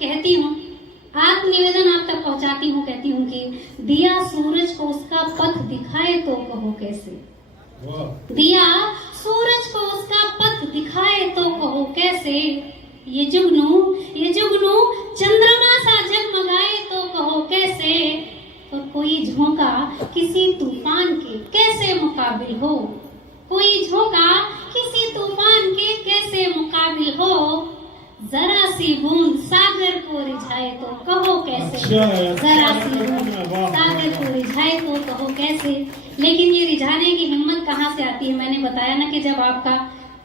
कहती हूँ, आत्म निवेदन आप तक पहुंचाती हूँ, कहती हूँ कि दिया सूरज को उसका पथ दिखाए तो कहो कैसे। दिया सूरज को उसका पथ दिखाए तो कहो कैसे। ये जुगनू चंद्रमा सा जगमगाए तो कहो कैसे। और कोई झोंका किसी तूफान के कैसे मुकाबिल हो। कोई झोंका किसी तूफान के कैसे मुकाबिल हो। जरा सी बूंद सागर को रिझाए तो कहो कैसे। जरा सी बूंद सागर को रिझाए तो कहो कैसे। लेकिन ये रिझाने की हिम्मत कहाँ से आती है। मैंने बताया ना कि जब आपका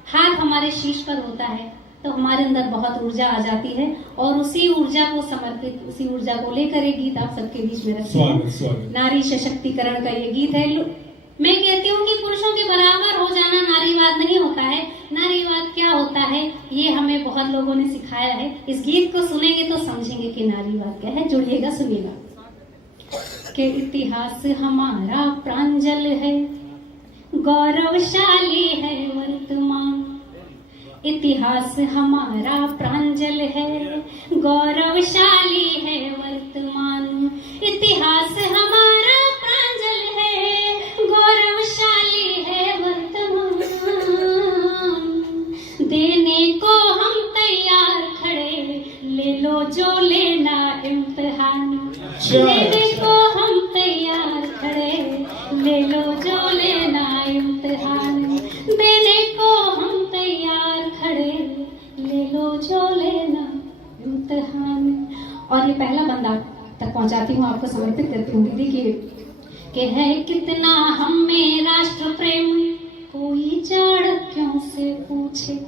हाथ हमारे शीश पर होता है तो हमारे अंदर बहुत ऊर्जा आ जाती है और उसी ऊर्जा को समर्पित, उसी ऊर्जा को लेकर एक गीत आप सबके बीच में रखते हैं। नारी सशक्तिकरण का ये गीत है। मैं कहती हूँ कि पुरुषों के बराबर हो जाना नारीवाद नहीं होता है। नारीवाद क्या होता है ये हमें बहुत लोगों ने सिखाया है। इस गीत को सुनेंगे तो समझेंगे कि नारीवाद क्या है। जुड़िएगा, सुनिएगा। कि इतिहास हमारा प्रांजल है, गौरवशाली है वर्तमान। इतिहास हमारा प्रांजल है, गौरवशाली है वर्तमान। इतिहास हमारा प्रांजल है, गौरवशाली है वर्तमान। देने को हम तैयार खड़े, ले लो जो लेना इम्तिहान। देने को हम तैयार खड़े, ले लो जो लेना इम्तिहान। देने को हम तैयार खड़े, ले लो जो लेना इम्तिहान। और ये पहला बंदा तक पहुंचाती हूँ, आपको समर्पित करती हूँ दीदी कि है कितना हम में राष्ट्र प्रेम, कोई चाणक्यों से पूछे।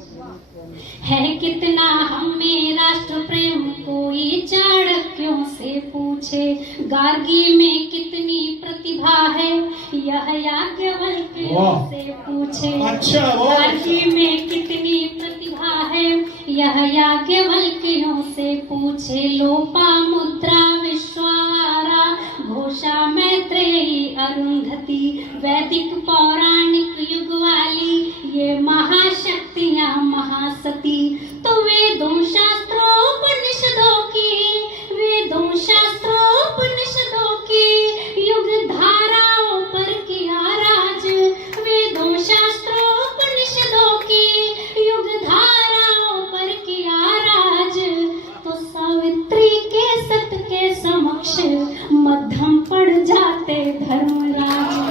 है कितना हम में राष्ट्र प्रेम, कोई चाणक्यों से पूछे। गार्गी में कितनी प्रतिभा है, यह याज्ञवल्क्य से पूछे। गार्गी में कितनी प्रतिभा है, यह याज्ञवल्क्यों से पूछे। लोपामुद्रा विश्वारा, घोषा मैत्रेयी अरुंधति, वैदिक पौराणिक युग वाली ये महाशक्तियां महासती। तो वेदों शास्त्रों उपनिषदों की, वेदों शास्त्रों उपनिषदों की युग धाराओं पर किया राज। वेदों शास्त्रों उपनिषदों की युग धाराओं पर किया राज। तो सावित्री के सत के समक्ष मध्यम पड़ जाते धर्मराज।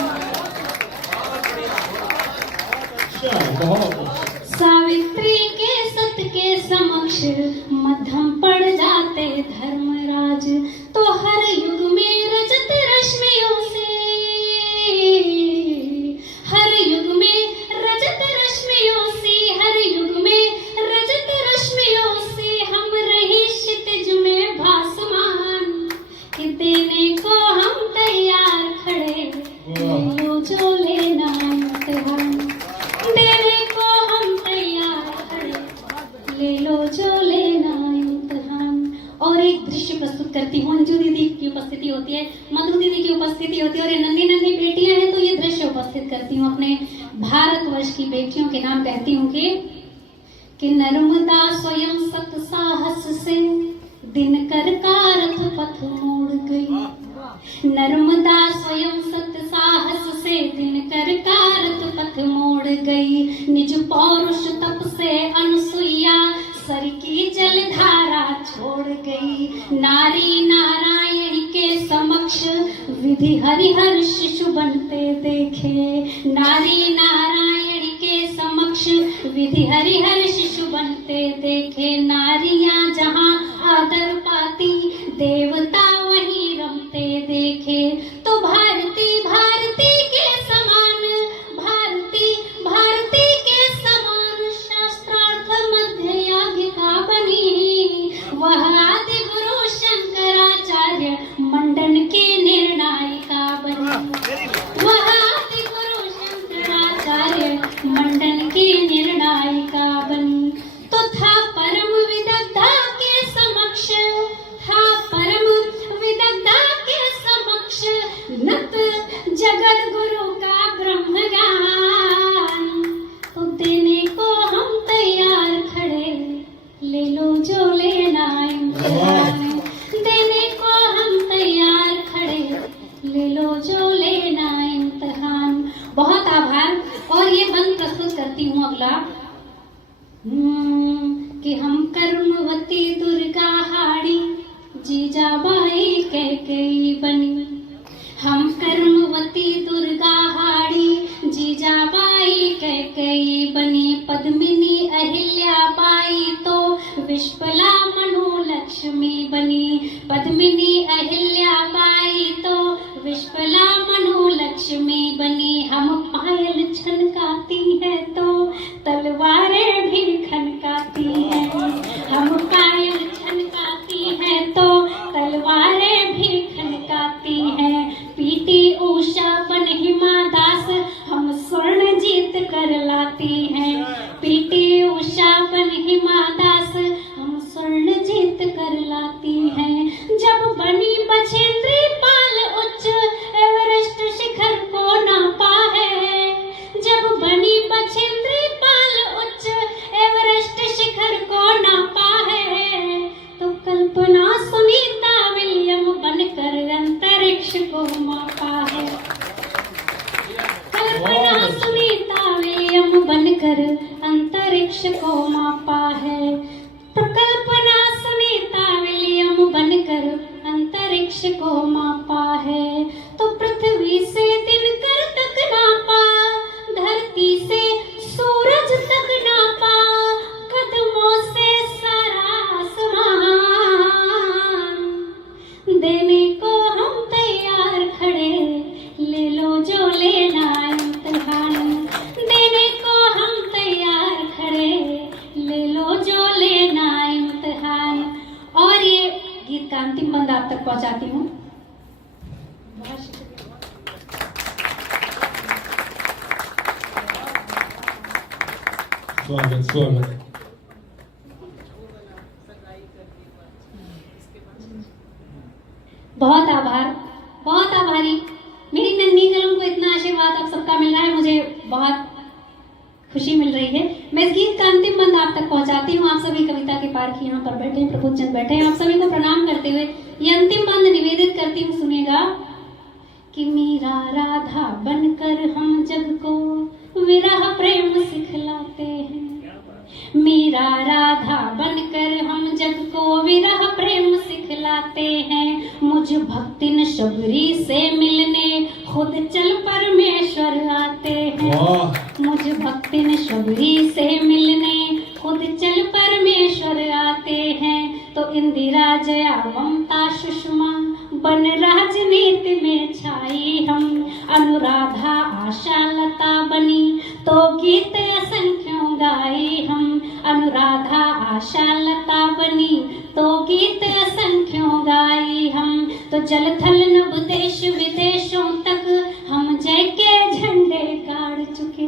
सावित्री के सत के समक्ष मध्यम पड़ जाते धर्मराज। तो हर युग में रजत रश्मियों से, हर युग में रजत रश्मियों से, हर युग में रजत रश्मियों से हम रहे क्षितिज में भासमान। कि देने को हम तैयार खड़े, ले लो जो लेना इम्तिहान। देने को हम तैयार खड़े, ले लो जो लेना इम्तिहान। और एक दृश्य प्रस्तुत करती हूँ। अंजू दीदी की उपस्थिति होती है, मधु दीदी की उपस्थिति होती है और ये नन्ही नन्ही बेटियां हैं तो ये दृश्य उपस्थित करती हूँ। अपने भारतवर्ष की बेटियों के नाम कहती हूँ कि नर्मदा स्वयं सत साहस से दिनकर का रथ पथ मोड़ गई। नर्मदा स्वयं सत साहस से दिनकर का रथ पथ मोड़ गई। निज पौरुष तप से अनसुईया सर की जलधारा छोड़ गई। नारी नारायण के समक्ष विधि हरिहर शिशु बनते देखे। नारी नारायण के समक्ष विधि हरिहर शिशु बनते देखे। नारियां जहां आदर पाती, देवता वहीं रमते देखे। तो भारती भारती के समान, भारती भारती के समान शास्त्रार्थ मध्य याज्ञिका बनी। वह आदि गुरु शंकराचार्य मंडन के निर्णायिका बनी। वह आदि गुरु शंकराचार्य मंडन के निर्णायिका बनी। तो था परम विदग्धा के इम्तिहान, देने को हम तैयार खड़े, ले लो जो लेना इम्तिहान। बहुत आभार। और ये बंद प्रस्तुत करती हूँ अगला कि हम कर्मवती दुर्गा हाड़ी, जीजाबाई कैकेयी बनी। हम कर्मवती दुर्गा हाड़ी, जीजाबाई कैकेयी बनी। पद्मिनी अहिल्याबाई तो विश्वला मनोलक्ष्मी बनी। पद्मिनी अहिल्याबाई तो विश्वला मनोलक्ष्मी बनी। हम पायल छनकाती है तो तलवारें भी खनकाती हैं। हम पायल छनकाती है तो तलवारें भी खनकाती हैं। पीटी उषा बन हिमा दास हम स्वर्ण जीत कर लाती हैं। पीटी उषा बन हिमा दास हम स्वर्ण जीत कर लाती हैं। जब बनी बछेंद्री पाल उच्च एवरेस्ट शिखर को नापा है। जब बनी बछेंद्री पाल उच्च एवरेस्ट शिखर को नापा है, तो कल्पना सुनीता विलियम बनकर अंतरिक्ष को मापा है। कल्पना सुनीता विलियम बनकर अंतरिक्ष को मापा है। कल्पना सुनीता विलियम बनकर अंतरिक्ष को मापा है। तो पृथ्वी से दिनकर तक नापा, धरती से सूरज तक नापा, कदमों से सारा आसमान। देने को हम तैयार खड़े, ले लो जो लेना इम्तिहान। देने को हम तैयार खड़े, ले लो जो लेना इम्तिहान। और ये गीत का अंतिम बंद आप तक पहुंचाती हूँ। स्वागत स्वागत। बहुत आभार, बहुत आभारी। मेरी नन्ही कलम को इतना आशीर्वाद आप सबका मिल रहा है, मुझे बहुत खुशी मिल रही है। मैं इस गीत का अंतिम बंद आप तक पहुंचाती हूँ। आप सभी कविता के पारखी यहाँ पर बैठे हैं, प्रबोध चंद बैठे हैं। आप सभी को प्रणाम करते हुए ये अंतिम बंद निवेदित करती हूँ, सुनिएगा। कि मीरा राधा बनकर हम जग को विरह प्रेम सिखलाते हैं। मीरा राधा बनकर हम जग को विरह प्रेम सिखलाते हैं। मुझ भक्तिन शबरी से मिलने खुद चल परमेश्वर आते हैं। मुझ भक्तिन शबरी से मिलने खुद चल परमेश्वर आते हैं। तो इंदिरा जया ममता सुषमा बन राजनीति में छाई हम। अनुराधा आशा लता बनी तो गीत असंख्यों गाई हम। अनुराधा आशा लता बनी तो गीत असंख्यों गाई हम। तो जल थल नभ देश विदेशों तक हम जय के झंडे गाड़ चुके।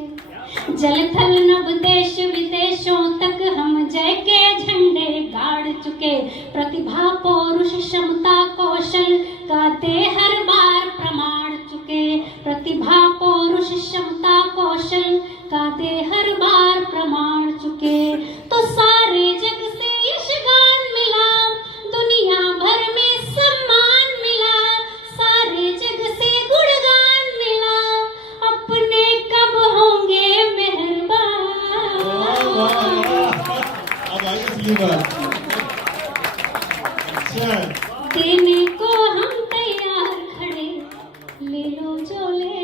जल थल नभ देश विदेशों तक हम जय के झंडे गाड़ चुके। प्रतिभा पौरुष क्षमता कौशल का दे हर बार प्रमाण चुके। प्रतिभा पौरुष क्षमता कौशल का दे हर बार प्रमाण चुके। तो सारे जग से यशगान मिला, दुनिया भर में सम्मान मिला। सारे जग से गुणगान मिला, अपने कब होंगे मेहरबान। अब आइए अगली बात। देने को हम तैयार खड़े, ले लो जो ले